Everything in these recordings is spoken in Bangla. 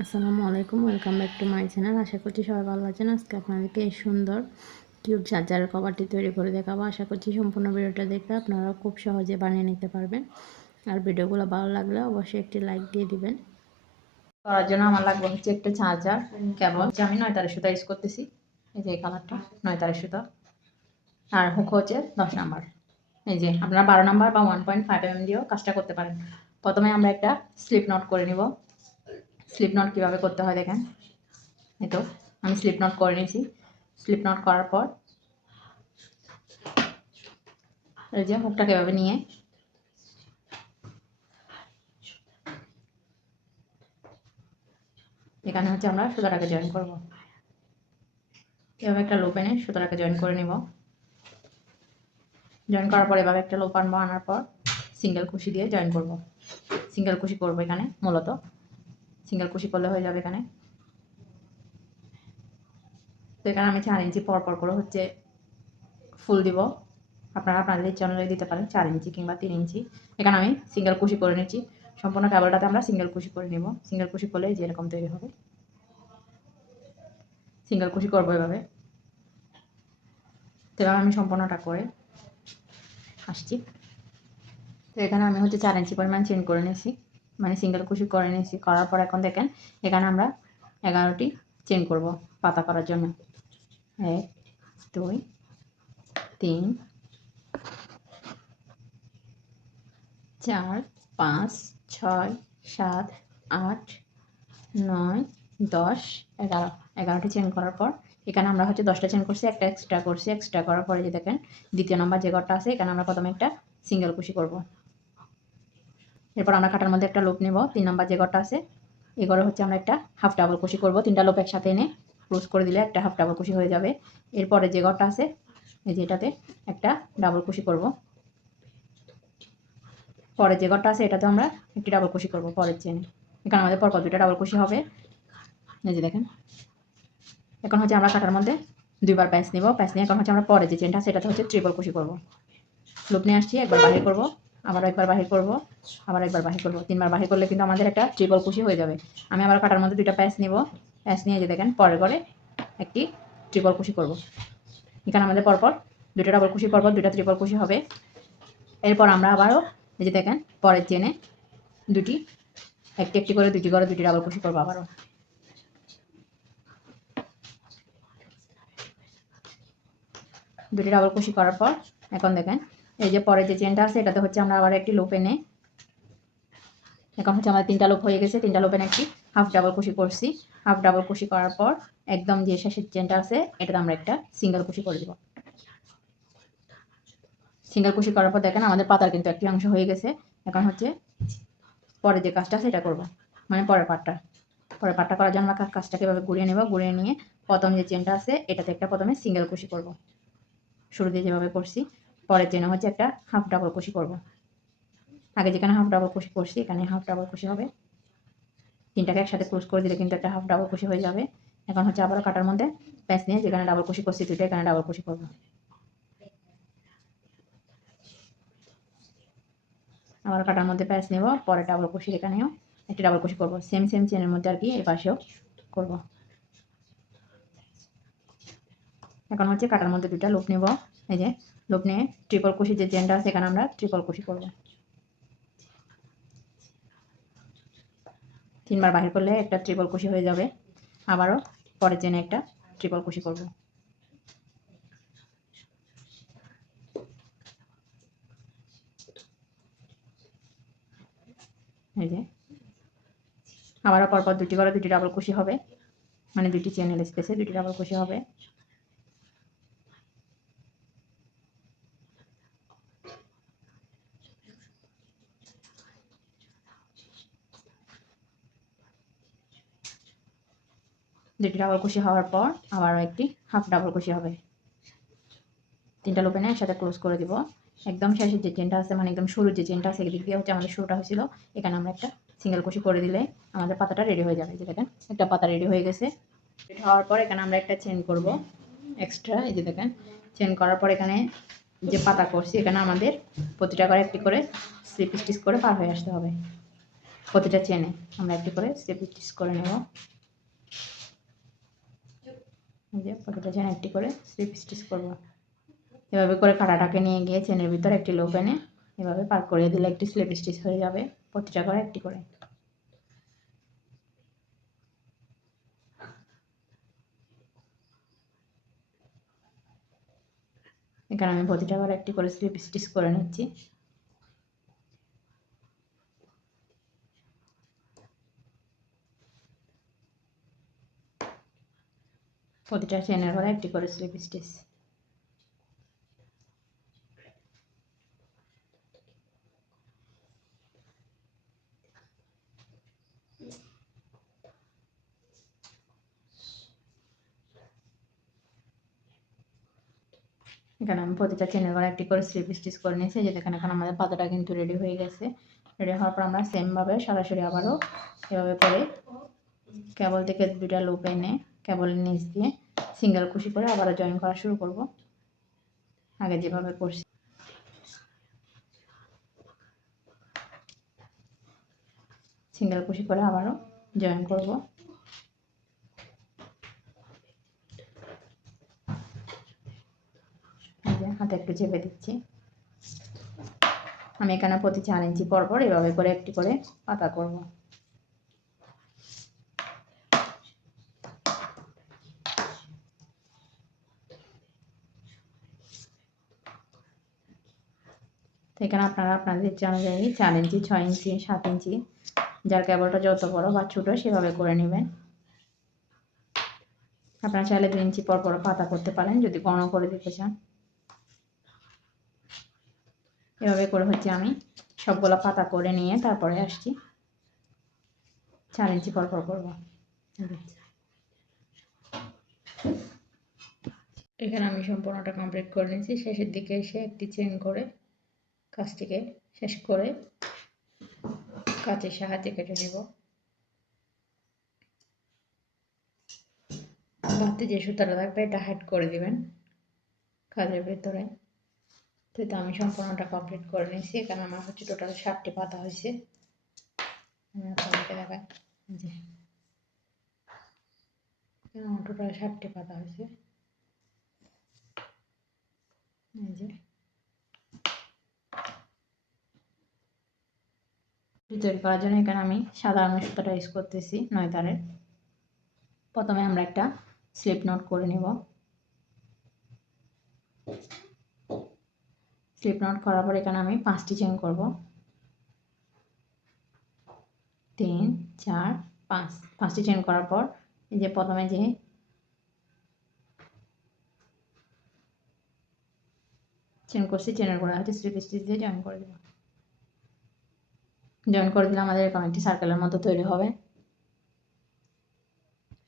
আসসালামু আলাইকুম, welcome back to my channel. আশা করছি সবাই ভালো আছেন। আজকে আপনাদেরকে এই সুন্দর টিউব চার্জারের কভারটি তৈরি করে দেখাবো। আশা করছি সম্পূর্ণ ভিডিওটা দেখে আপনারা খুব সহজে বানিয়ে নিতে পারবেন। আর ভিডিওগুলো ভালো লাগলে অবশ্যই একটি লাইক দিয়ে দিবেন। করার জন্য আমার লাগবে হচ্ছে একটা চার্জার কেবল। আমি নয় তারের সুতা ইউজ করতেছি, এই যে এই কালারটা নয় তারের সুতা। আর হুক হচ্ছে দশ নাম্বার এই যে আপনারা বারো নাম্বার বা ওয়ান পয়েন্ট ফাইভ এম দিয়েও কাজটা করতে পারেন। প্রথমে আমরা একটা স্লিপ নট করে নিব। স্লিপ নট কীভাবে করতে হয় দেখেন। এই তো, আমি স্লিপ নট করে নিয়েছি। স্লিপ নট করার পর, এই যে হুকটাকে এভাবে নিয়ে, এখানে হচ্ছে আমরা সুতাটাকে জয়েন করব। এভাবে একটা লোপ এনে সুতাটাকে জয়েন করে নিব। জয়েন করার পর এভাবে একটা লোপ আনব, আনার পর সিঙ্গেল কুশি দিয়ে জয়েন করব। সিঙ্গেল কুশি করব এখানে, মূলত। সিঙ্গেল কুশি করলে হয়ে যাবে এখানে। তো এখানে আমি চার ইঞ্চি পর পর করে হচ্ছে ফুল দিব। আপনারা আপনাদের ইচ্ছা অনুযায়ী দিতে পারেন চার ইঞ্চি কিংবা তিন ইঞ্চি। এখানে আমি সিঙ্গেল কুশি করে নিচ্ছি। সম্পূর্ণ কেবলটাতে আমরা সিঙ্গেল কুশি করে নিব। সিঙ্গেল কুশি করলে যে এরকম তৈরি হবে। সিঙ্গেল কুশি করব এভাবে। তো আমি সম্পূর্ণটা করে আসছি। তো এখানে আমি হচ্ছে চার ইঞ্চি পরিমাণ চেঞ্জ করে নিয়েছি। মানে সিঙ্গেল কুশি করে নিয়েছি, করার পর এখন দেখেন এখানে আমরা এগারোটি চেন করব পাতা করার জন্য। এক, দুই, তিন, চার, পাঁচ, ছয়, সাত, আট, নয়, দশ, এগারো। এগারোটি চেন করার পর এখানে আমরা হচ্ছে দশটা চেন করছি, একটা এক্সট্রা করছি। এক্সট্রা করার পরে যে দেখেন দ্বিতীয় নম্বর যে ঘরটা আছে, এখানে আমরা প্রথমে একটা সিঙ্গেল কুশি করব। এরপর আমরা কাটার মধ্যে একটা লোপ নেব। তিন নম্বর যে ঘরটা আছে, এই ঘরে হচ্ছে আমরা একটা হাফ ডাবল কুশি করব। তিনটা লোপ একসাথে এনে ক্লোজ করে দিলে একটা হাফ ডাবল কুশি হয়ে যাবে। এরপরে যে ঘরটা আছে, এই যে এটাতে একটা ডাবল কুশি করব। পরে যে ঘরটা আছে এটাতে আমরা একটি ডাবল কুশি করব পরের চেনে এখানে আমাদের পরপর দুটা ডাবল কুশি হবে। এই যে দেখেন। এখন হচ্ছে আমরা কাটার মধ্যে দুইবার প্যাঁচ নেব। প্যাঁচ নিয়ে এখন হচ্ছে আমরা পরে যে চেনটা সেটাতে হচ্ছে ট্রিপল কুশি করব। লুপ নিয়ে আসছি, একবার বাহির করব। আবার একবার বাহির করব, আবার একবার বাহির করব। তিনবার বাহির করলে কিন্তু আমাদের একটা ট্রিপল কুশি হয়ে যাবে। আমি আবার কাটার মধ্যে দুইটা প্যাঁচ নেব। প্যাঁচ নিয়ে যে দেখেন পরে করে একটি ট্রিপল কুশি করব। এখানে আমাদের পরপর দুটো ডাবল কুশি পরপর দুটা ট্রিপল কুশি হবে। এরপর আমরা আবারও এই যে দেখেন, পরের চেনে দুটি একটি একটি করে দুটি করে দুটি ডাবল কুশি করব আবারও। দুটি ডাবল কুশি করার পর এখন দেখেন এই যে পরে যে চেনটা আছে, এটাতে হচ্ছে আমরা আবার একটি লোপে এনে, এখন হচ্ছে আমাদের তিনটা লোপ হয়ে গেছে, তিনটা লোপ এনে একটি হাফ ডাবল কুশি করছি। হাফ ডাবল কুশি করার পর একদম যে শেষের চেনটা আছে, এটাতে আমরা একটা সিঙ্গেল কুশি করে দিব। সিঙ্গেল কুশি করার পর দেখেন আমাদের পাতার কিন্তু একটি অংশ হয়ে গেছে। এখন হচ্ছে পরে যে কাজটা সেটা করব। মানে পরের পাটটা। পরের পাটটা করার জন্য আমরা কাজটাকে এভাবে ঘুরিয়ে নেব? ঘুরিয়ে নিয়ে প্রথম যে চেনটা আছে, এটাতে একটা প্রথমে সিঙ্গেল কুশি করব। শুরু দিয়ে যেভাবে করছি পরের চেনে হচ্ছে একটা হাফ ডাবল কুশি করব। আগে যেখানে হাফ ডাবল কুশি করছি, এখানে হাফ ডাবল কুশি হবে। তিনটাকে একসাথে ক্লোজ করে দিলে কিন্তু একটা হাফ ডাবল কুশি হয়ে যাবে। এখন হচ্ছে আবারও কাটার মধ্যে প্যাঁচ নিয়ে যেখানে ডাবল কুশি করছি দুইটা এখানে ডাবল কুশি করব। আবার কাটার মধ্যে প্যাচ নেব, পরে ডাবল কুশি এখানেও একটি ডাবল কুশি করব। সেম সেম চেনের মধ্যে আর কি এই পাশেও করব। এখন হচ্ছে কাটার মধ্যে দুটা লোপ নেব। এই যে লোপ নিয়ে ট্রিপল কুশি যে চেনটা আছে, এখানে আমরা ট্রিপল কুশি করব। তিনবার বাহির করলে একটা ট্রিপল কুশি হয়ে যাবে। আবারও পরের চেনে একটা ট্রিপল কুশি করব। এই যে, আবারও পরপর দুটি করে দুটি ডাবল কুশি হবে। মানে দুটি চ্যানেল স্পেসে দুটি ডাবল কুশি হবে। দুটি ডাবল কুশি হওয়ার পর আবারও একটি হাফ ডাবল কুশি হবে। তিনটা লোপেনে একসাথে ক্লোজ করে দিব। একদম শেষের যে চেনটা আছে মানে একদম শুরুর যে চেনটা আছে, এদিক দিয়ে হচ্ছে আমাদের শুরুটা হয়েছিল, এখানে আমরা একটা সিঙ্গেল কুশি করে দিলে আমাদের পাতাটা রেডি হয়ে যাবে। যে দেখেন, একটা পাতা রেডি হয়ে গেছে। রেডি হওয়ার পর এখানে আমরা একটা চেন করব। এক্সট্রা এই যে দেখেন চেন করার পর এখানে যে পাতা করছি, এখানে আমাদের প্রতিটা করে একটি করে স্লিপ স্টিচ করে পার হয়ে আসতে হবে। প্রতিটা চেনে আমরা একটি করে স্লিপ স্টিচ করে নেব। যে প্রতিটা চেনে একটি করে স্লিপ স্টিচ করব। এভাবে করে কাটাটাকে নিয়ে গিয়ে চেনের ভিতর একটি লোপ এনে এভাবে পার করিয়ে দিলে একটি স্লিপ স্টিচ হয়ে যাবে, প্রতিটা করে একটি করে। এখানে আমি প্রতিটা করে একটি করে স্লিপ স্টিচ করে নিচ্ছি। প্রতিটা চেনের ঘরে একটি করে স্লিপ স্টিচ। এখানে আমি প্রতিটা চেনের ঘরে একটি করে স্লিপ স্টিচ করে নিয়েছি যে এখন আমাদের পাতাটা কিন্তু রেডি হয়ে গেছে। রেডি হওয়ার পর আমরা সেমভাবে সরাসরি আবারও এভাবে করে কেবল থেকে দুটা লুপ এনে কেবলের নিচ দিয়ে সিঙ্গেল কুশি করে আবারও জয়েন করা শুরু করব। আগে যেভাবে করছি। সিঙ্গেল কুশি করে আবারও জয়েন করব। হাতে একটু চেপে দিচ্ছি। আমি এখানে প্রতি চার ইঞ্চি পর পর এভাবে করে একটি করে পাতা করব। এখানে আপনারা আপনাদের অনুযায়ী চার ইঞ্চি, ছয় ইঞ্চি, সাত ইঞ্চি, যার কেবলটা যত বড় বা ছোটো সেভাবে করে নেবেন। আপনারা চাইলে দু ইঞ্চি পর পর পাতা করতে পারেন, যদি ঘন করে দিতে চান। এভাবে করে হচ্ছে আমি সবগুলো পাতা করে নিয়ে তারপরে আসছি। চার ইঞ্চি পর পর করব। এখানে আমি সম্পূর্ণটা কমপ্লিট করে নিয়েছি। শেষের দিকে এসে একটি চেন করে কাজটিকে শেষ করে কাঁচের সাহায্যে কেটে নেব। বাড়তি যে সুতাটা থাকবে, এটা হাইড করে দিবেন কাজের ভেতরে। তো আমি সম্পূর্ণটা কমপ্লিট করে নিয়েছি এখানে আমার হচ্ছে টোটাল ষাটটি পাতা হয়েছে। আমার টোটাল ষাটটি পাতা হয়েছে। এই যে। তৈরি করার জন্য এখানে আমি সাদা রঙের সুতাটা ইউজ করতেছি নয় তারের প্রথমে আমরা একটা স্লিপ নোট করে নেব। স্লিপ নোট করার পর এখানে আমি পাঁচটি চেন করব। তিন, চার, পাঁচ। পাঁচটি চেন করার পর এই যে প্রথমে যে চেন করছি চেনের গোড়া হচ্ছে স্লিপ স্টিচ দিয়ে জয়েন করে দেবো। জয়েন করে দিলে আমাদের এরকম একটি সার্কেলের মতো তৈরি হবে।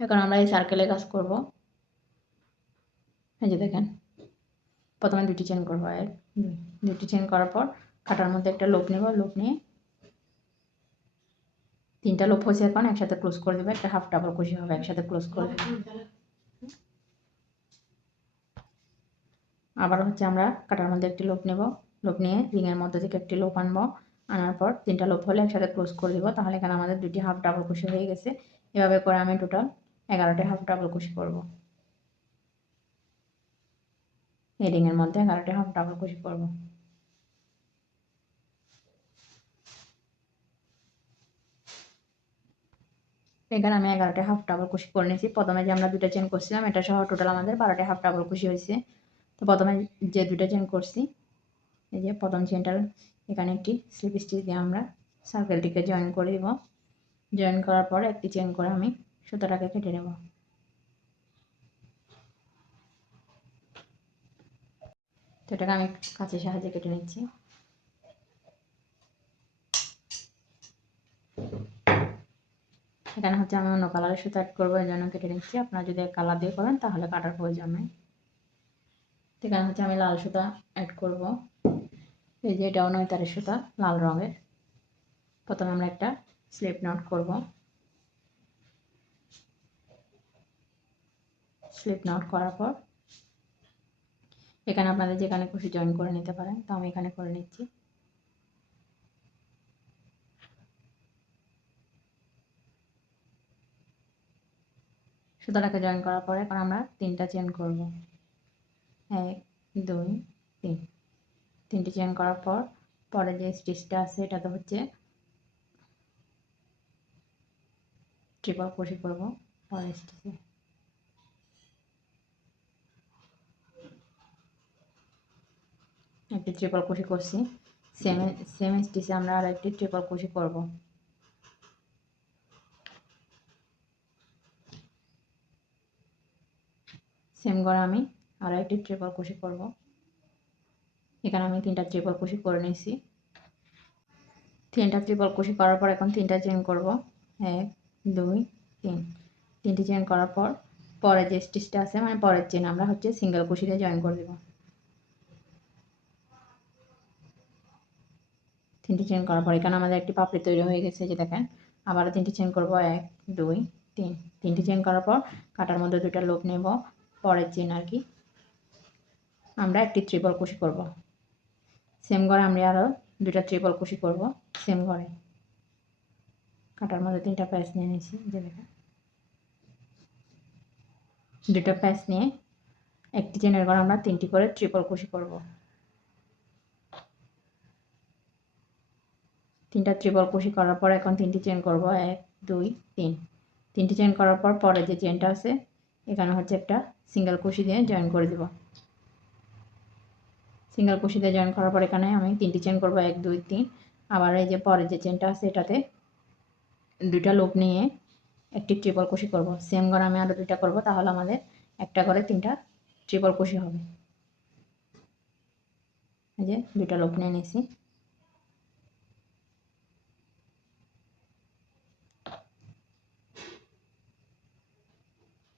এখন আমরা এই সার্কেলে কাজ করব। এই যে দেখেন, প্রথমে দুটি চেন করব এক দুটি চেন করার পর কাটার মধ্যে একটা লোপ নেব লোপ নিয়ে তিনটা লোপ হয়েছে এখন, একসাথে ক্লোজ করে দেবে, একটা হাফ ডাবল কুশি হবে, একসাথে ক্লোজ করে দেবে। আবার হচ্ছে আমরা কাটার মধ্যে একটি লোপ নেব লোপ নিয়ে রিংয়ের মধ্যে থেকে একটি লোপ আনব। আনার পর তিনটা লোভ হলে একসাথে ক্লোজ করে দিব। তাহলে এখানে আমাদের দুটি হাফ ডাবল কুশি হয়ে গেছে। এভাবে করে আমি টোটাল এগারোটি হাফ ডাবল কুশি করব। এই রিংয়ের মধ্যে এগারোটি হাফ ডাবল কুশি করব। এখানে আমি এগারোটি হাফ ডাবল কুশি করে নিয়েছি। প্রথমে যে আমরা দুটা চেন করছিলাম, এটা সহ টোটাল আমাদের বারোটি হাফ ডাবল কুশি হয়েছে। তো প্রথমে যে দুটো চেন করছি, এই যে প্রথম চেনটার এখানে একটি স্লিপ স্টিচ দিয়ে আমরা সার্কেলটিকে জয়েন করে দেব। জয়েন করার পর একটি চেন করে আমি সুতোটাকে কেটে নেব। তো এটাকে আমি কাছের সাহায্যে কেটে নিচ্ছি। এখানে হচ্ছে আমি অন্য কালারের সুতো অ্যাড করব, এই জন্য কেটে নিচ্ছি। আপনারা যদি কালার দিয়ে করেন তাহলে কাটার প্রয়োজন নেই। এখানে হচ্ছে আমি লাল সুতা অ্যাড করব। এই যে এটাও নয় তারের সুতা, লাল রঙের। প্রথমে আমরা একটা স্লিপ নট করব। স্লিপ নট করার পর এখানে আপনাদের যেখানে খুশি জয়েন করে নিতে পারেন। তো আমি এখানে করে নিচ্ছি। সুতাটাকে জয়েন করার পরে এখন আমরা তিনটা চেন করব। এক, দুই, তিন। তিনটি চেন করার পর পরে যে স্টিচটা আছে, এটাতে হচ্ছে ট্রিপল ক্রোশি করব পরের স্টিচে একটি ট্রিপল ক্রোশি করছি। সেম সেম স্টিচে আমরা আর একটি ট্রিপল ক্রোশি করব। সেম করে আমি আরও একটি ট্রিপল কুশি করব। এখানে আমি তিনটা ট্রিপল কুশি করে নিয়েছি। তিনটা ট্রিপল কুশি করার পর এখন তিনটা চেন করব। এক, দুই, তিন। তিনটি চেন করার পর পরের যে স্টিচটা আছে মানে পরের চেন আমরা হচ্ছে সিঙ্গেল কুশিতে জয়েন করে দেব। তিনটি চেন করার পর এখানে আমাদের একটি পাপড়ি তৈরি হয়ে গেছে যে দেখেন। আবারও তিনটি চেন করব। এক, দুই, তিন। তিনটি চেন করার পর কাটার মধ্যে দুইটা লোপ নেব। পরের চেন আর কি। আমরা একটি ট্রিপল কুশি করব। সেম ঘরে আমরা আরও দুটা ট্রিপল কুশি করব সেম ঘরে। কাটার মধ্যে তিনটা প্যাচ নিয়ে নিয়েছি যে দেখেন। দুটো প্যাচ নিয়ে একটি চেনের ঘর আমরা তিনটি করে ট্রিপল কুশি করব তিনটা ট্রিপল কুশি করার পর এখন তিনটি চেন করব, এক, দুই, তিন। তিনটি চেন করার পর পরে যে চেনটা আছে, এখানে হচ্ছে একটা সিঙ্গেল কুশি দিয়ে জয়েন করে দেব। সিঙ্গেল কুশি দিয়ে জয়েন করার পর এখানে আমি তিনটি চেন করব, এক, দুই, তিন। আবার এই যে পরের যে চেনটা আছে এটাতে দুইটা লোপ নিয়ে একটি ট্রিপল কুশি করব। সেম করে আমি আরও দুইটা করব, তাহলে আমাদের একটা করে তিনটা ট্রিপল কুশি হবে। এই যে দুইটা লোপ নিয়ে নিয়েছি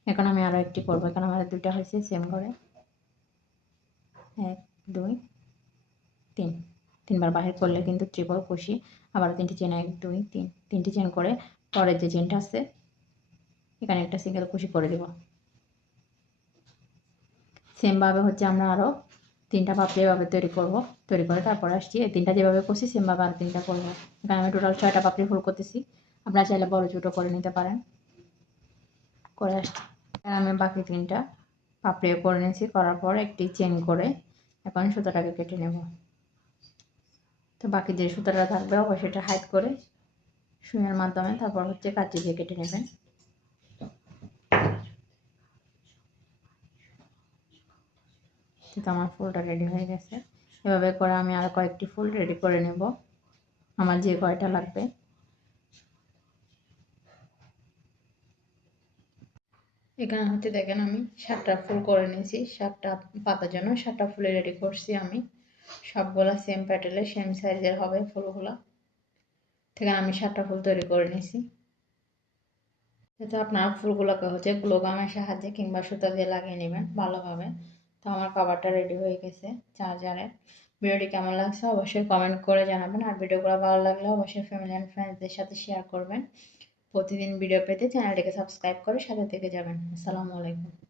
এখন আমি আরও একটি করব, এখানে আমাদের দুইটা হয়েছে সেম করে এক দুই, তিন। তিনবার বাহির করলে কিন্তু ট্রিপল কুশি আবার তিনটি চেন এক, দুই, তিন। তিনটি চেন করে পরের যে চেনটা আছে, এখানে একটা সিঙ্গেল কুশি করে দেব। সেমভাবে হচ্ছে আমরা আরও তিনটা পাপড়ি এভাবে তৈরি করব, তৈরি করে তারপরে আসছি। এই তিনটা যেভাবে করছি সেমভাবে আর তিনটা করব। এখানে আমি টোটাল ছয়টা পাপড়ি ফুল করতেছি। আপনারা চাইলে বড় ছোটো করে নিতে পারেন। করে আসছি। আমি বাকি তিনটা পাপড়িও করে নিয়েছি। করার পর একটি চেন করে এখন সুতোটাকে কেটে নেব। তো বাকি যে সুতোটা থাকবে, অবশ্যই সেটা হাইট করে সুইয়ের মাধ্যমে তারপর হচ্ছে কাঁচি দিয়ে কেটে নেবেন। তো আমার ফুলটা রেডি হয়ে গেছে। এভাবে করে আমি আর কয়েকটি ফুল রেডি করে নেব। আমার যে কয়টা লাগবে। এখানে হচ্ছে দেখেন আমি সাতটা ফুল করে নিয়েছি, সাতটা পাতার জন্য সাতটা ফুলে রেডি করছি আমি। সবগুলা সেম প্যাটেলে সেম সাইজের হবে ফুলগুলা। থেকে আমি সাতটা ফুল তৈরি করে নিয়েছি। যাতে আপনারা ফুলগুলোকে হচ্ছে গ্লোগামের সাহায্যে কিংবা সুতা দিয়ে লাগিয়ে নেবেন ভালোভাবে। তো আমার কভারটা রেডি হয়ে গেছে চার্জারের ভিডিওটি কেমন লাগছে অবশ্যই কমেন্ট করে জানাবেন। আর ভিডিওগুলো ভালো লাগলে অবশ্যই ফ্যামিলি অ্যান্ড ফ্রেন্ডসদের সাথে শেয়ার করবেন। প্রতিদিন ভিডিও পেতে চ্যানেলটিকে সাবস্ক্রাইব করে সাথে থেকে যাবেন। আসসালামু আলাইকুম।